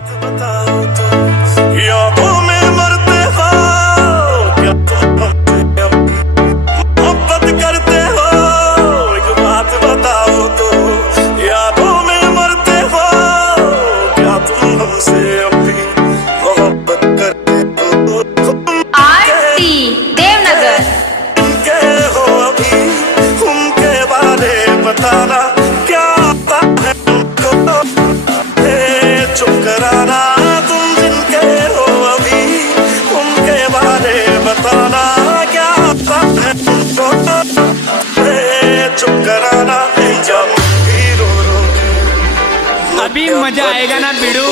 बताओ तो यादों में मरते हो क्या तुम हमसे मोहब्बत करते हो? एक बात बताओ तो यादों में मरते हो क्या तुम हमसे अभी मोहब्बत करते हो? आरती देवनगर के हो अभी उनके बारे बताना क्या आता है उनको? चुप कराना तुम जिनके हो अभी उनके बारे बताना क्या आता है उनको? चुप कराना जब भी रो रो अभी मजा आएगा ना बिड़ू।